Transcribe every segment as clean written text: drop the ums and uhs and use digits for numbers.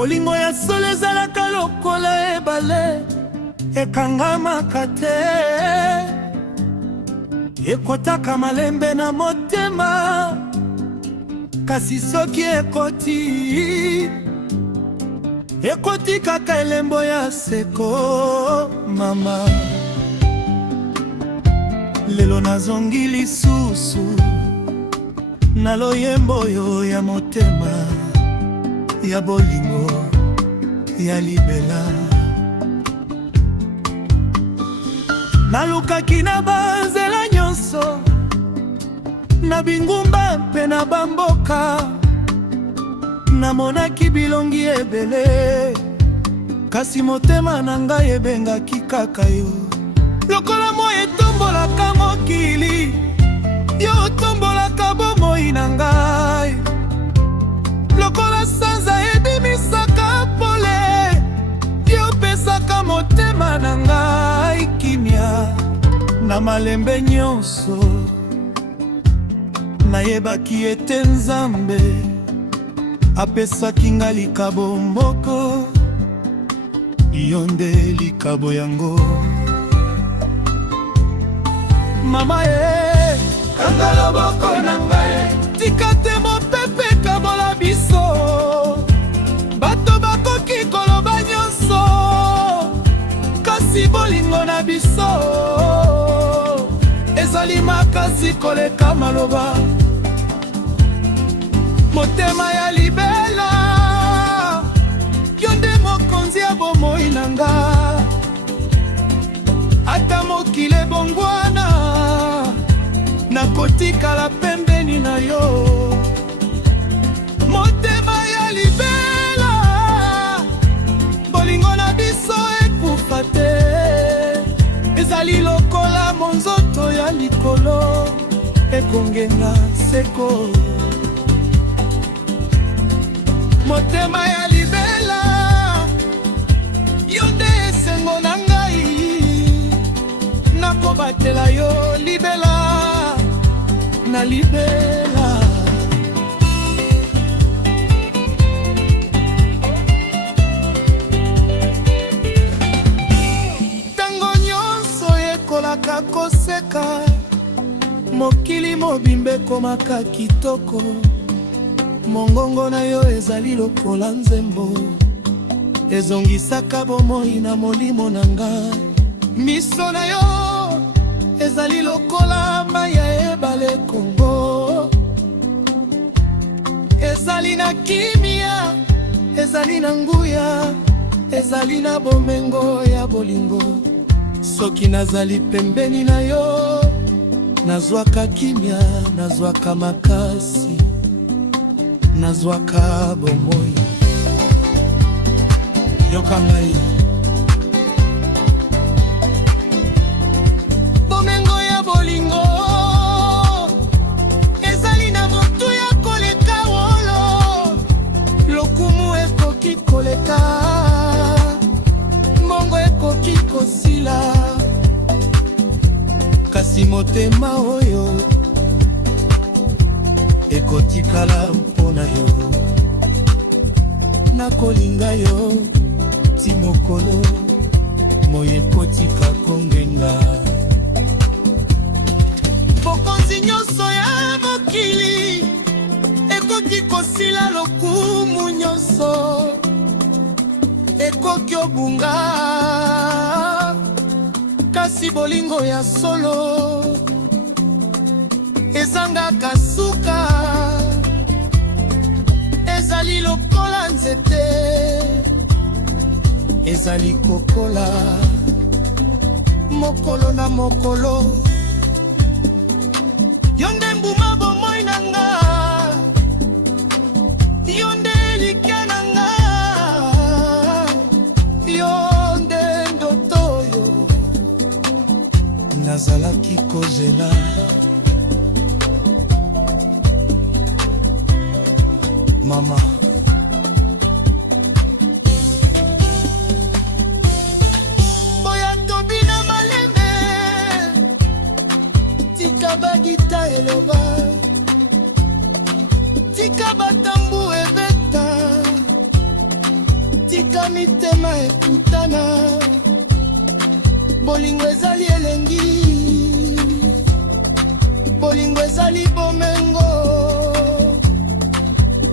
Bolingo ya solo ezalaka lokola ebale, ekangamaka te, ekotaka malembe na motema. Kasi soki ekoti kaka elembo ya seko. Mama, lelo nazongi lisusu na loyembo oyo ya motema, ya bolingo, ya libela. Nalukaki na banzela nyonso, na bingumba mpe na bamboka, namonaki bilongi ebele, kasi motema na ngai ebengaki kaka yo. Lokola moyi etombolaka mokili, yo otombolaka bomoi na ngai. Lokola sanza ebimisaka pole, yo opesaka motema na ngai kimia. Na malembe nyonso nayebaki ete Nzambe apesaki nga likabo moko, yo nde likabo yango. Mama kanga loboko na ngai, tika te mopepe kabola biso. Bato bakoki koloba nyonso, kasi bolingo na biso ezali makasi koleka maloba. Motema ya libela, yo nde mokonzi ya bomoi na nga. Ata mokili ebongwana, nakotikala pembeni na yo. Motema ya libela, bolingo na biso ekufa te, ezali lokola monzoto ya likolo, ekongenga seko. Motema ya libela, yo nde esengo na ngai, nakobatela yo libela na libela. Tango nyonso ekolaka koseka, mokili mobimba ekomaka kitoko. Mongongo na yo ezali lokola nzembo, ezongisaka bomoi na molimo na ngai. Miso na yo ezali lokola mai ya ebale Kongo, ezali na kimia, ezali na nguya, ezali na bomengo ya bolingo. Soki nazali pembeni na yo, nazwaka kimia, nazwaka makasi, nazwaka bomoi. Yoka ngai, bomengo ya bolingo ezali na motu ya koleka wolo. Lokumu ekoki koleka, mbongo ekoki kosila, kasi motema oyo ekotikala mpona yo. Nakolinga yo ti mokolo, moyi ekotika kongenga. Bokonzi nyonso ya mokili ekoki kosila, lokumu nyonso ekoki obunga, kasi bolingo ya solo ezangaka suka, ezali lokola nzete, ezali kokola mokolo na mokolo. Yo nde mbuma bomoi na nga, yo nde likya na nga, yo nde ndoto oyo nazalaki kozela. Mama, boya tobi na malembe, tika bagita eloba, tika batambu ebeta, esika mitema ekutana, bolingo ezali elengi, bolingo ezali bomengo,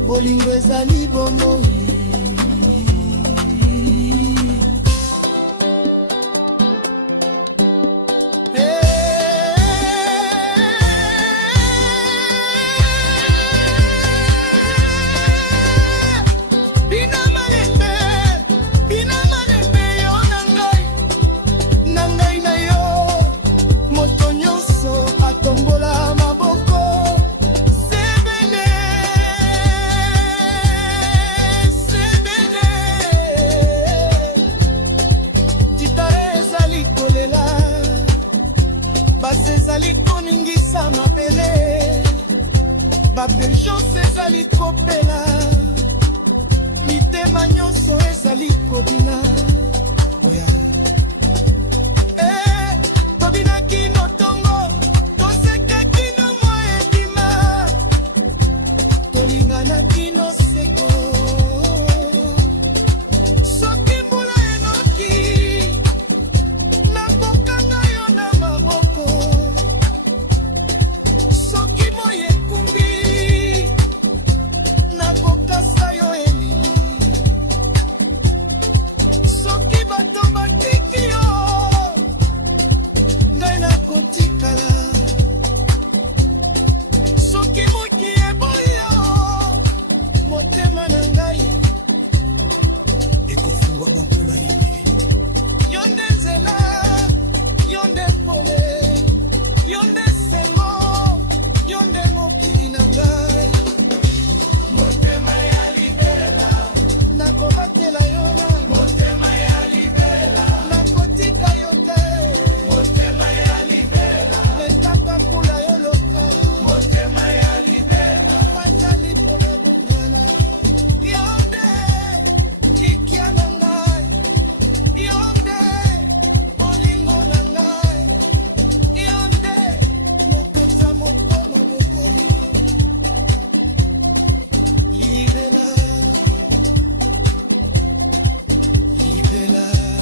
bolingo ezali bomoi. Basi ezali koningisa mabele, baperchance ezali kopela, mitema nyonso ezali kobina. Oya tobina kino tongo, toseka kino mwa ebima, tolingana kino seko. Soki mbula enoki, nakokanga yo na maboko. Soki moyi ekumbi, nakokasa yo elili. Soki bato batiki yo, ngai nakotikala. Soki moki eboyi yo, motema na ngai ekofungwama mpona yini. Yo nde nzela, yo nde pole, yo nde sengo, yo nde mokili na ngai. Motema ya libela, nakobatela yo na motema ya libela, nakotika yo te. Motema ya libela, letaka kula yo loka. Motema ya libela, patali pona bongana. Yo nde likia na ngai, yo nde bolingo na ngai, yo nde mokota mopoma mokoli. Libela, libela.